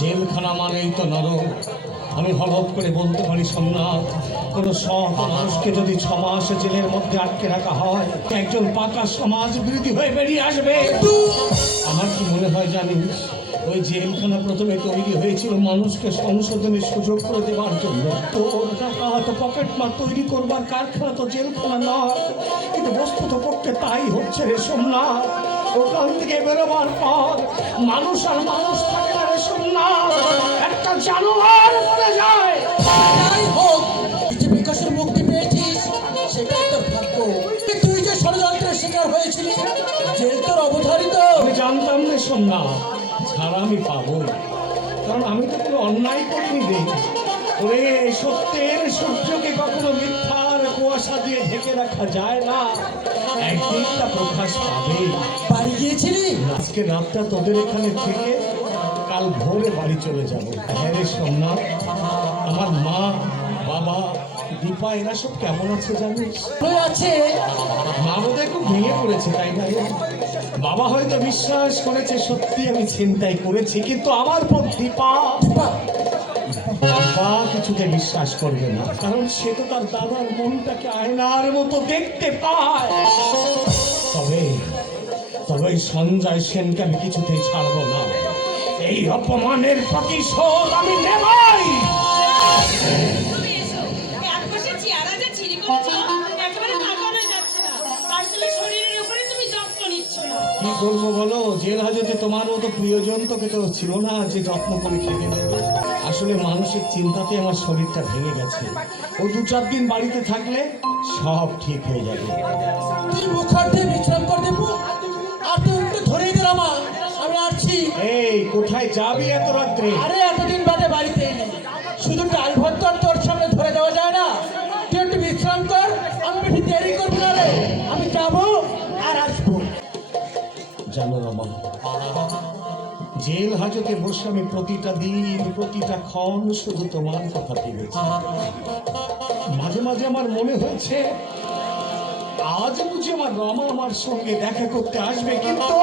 জেলখানা মানেই তো নরক। আমি হলফ করে বলতে পারি সোমনাথ, কোনো সৎ মানুষকে যদি 6 মাস জেলের মধ্যে আটকে রাখা হয়, একজন পাকা সমাজ বিরোধী হয়ে বেরিয়ে আসবে। আমার কি মনে হয় জানিস, ওই জেলখানা প্রথমে তৈরি হয়েছিল মানুষকে সংশোধনের সুযোগ করে দেওয়ার জন্য। তোর টাকা তো পকেট মার তৈরি করবার কারখানা তো জেলখানা নয়, কিন্তু বস্তুত পক্ষে তাই হচ্ছে রে সোমনাথ। ওখান থেকে বেরোবার পর মানুষ আর মানুষ থাকে না রে সোমনাথ, একটা জানোয়ার বলে যায়। তাই হোক, যে বিকাশের মুক্তি পেয়েছিস সেটাই তোর ভাগ্য। তুই যে ষড়যন্ত্রের শিকার হয়েছিলি, জেল তোর অবধারিত। আমি জানতাম রে সোমনাথ, ছাড়া আমি পাবো, কারণ আমি তো কোনো অন্যায় করিনি রে। ওরে সত্যের সূর্যকে কখনো মিথ্যার কুয়াশা দিয়ে ঢেকে রাখা যায় না, একদিন তা প্রকাশ পাবে। বাড়ি গিয়েছিলি? আজকে রাতটা তোদের এখানে থেকে কাল ভোরে বাড়ি চলে যাব। হ্যাঁ রে সোমনাথ, আমার মা বাবা দীপা এরা সব কেমন আছে জানিস? আছে। মা বোধহয় খুব ভেঙে পড়েছে, তাই না রে? বাবা হয়তো বিশ্বাস করেছে সত্যি আমি ছিনতাই করেছি, কিন্তু আমার পর দীপা কিছুতে বিশ্বাস করবে না, কারণ সে তো তার দাদার মনটাকে আয়নার মতো দেখতে পায়। তবে তবে সঞ্জয় সেনকে আমি কিছুতেই ছাড়বো না। এই অপমানের প্রতিশোধ আমি নেবই। কি করবো বলো, জেল হাজতে তোমার মতো প্রিয়জন তোকে তো ছিল না যে যত্ন করে খেতে দেবে। আসলে মানসিক চিন্তাতে আমার শরীরটা ভেঙে গেছে। ও 2-4 দিন বাড়িতে থাকলে সব ঠিক হয়ে যাবে। তুই মুখার্থে বিশ্রাম করে দেবো, আর তুই একটু ধরেই দিলাম, আমি আসছি। এই কোথায় যাবি এত রাত্রে? আরে এতদিন বাদে বাড়িতে এলি, শুধু ডাল ভাত তো আর তোর সামনে ধরে দেওয়া যায় না। তুই একটু বিশ্রাম কর, আমি বেশি দেরি করবো না রে। আমি যাবো আর আসবো। জানো রমা, জেল হাজতে বসে আমি প্রতিটা দিন প্রতিটা ক্ষণ শুধু তোমার কথা ভেবেছি। মাঝে মাঝে আমার মনে হয়েছে আজ বুঝি আমার রমা আমার সঙ্গে দেখা করতে আসবে, কিন্তু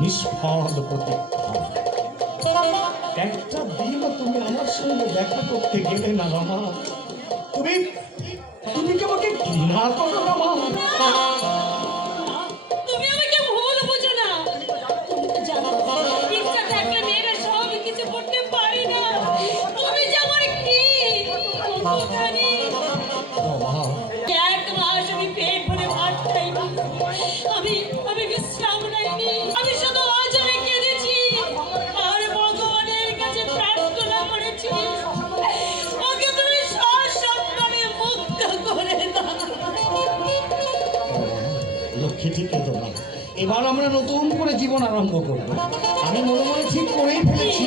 নিষ্ফল প্রতীক্ষা। একটা দিনও তুমি আমার সঙ্গে দেখা করতে গেলে না রমা। তুমি তুমি কি আমাকে ঘৃণা করো রমা? এবার আমরা নতুন করে জীবন আরম্ভ করবো। আমি মনে মনে ঠিক করেই ফেলেছি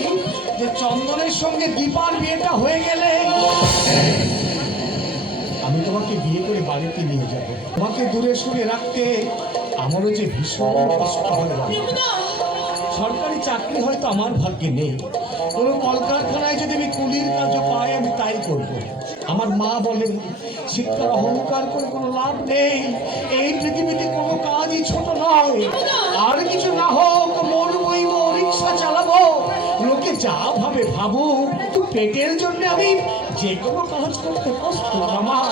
যে চন্দনের সঙ্গে দীপার বিয়েটা হয়ে গেলে আমি তোমাকে বিয়ে করে বাড়িতে নিয়ে যাব। তোমাকে দূরে সরে রাখতে আমারও যে ভীষণ কষ্ট হয়। সরকারি চাকরি হয়তো আমার ভাগ্যে নেই, কোনো কলকারখানায় যদি আমি কুলির কাজ পাই আমি তাই করব। আমার মা বলেন শিক্ষার অহংকার করে কোনো লাভ নেই, এই পৃথিবীতে কোনো কাজই ছোট নয়। আর কিছু না হোক মরবই, রিক্সা চালাবো, লোকে যা ভাবে ভাবুক, পেটের জন্য আমি যে কোনো কাজ করতে প্রস্তুত। আমার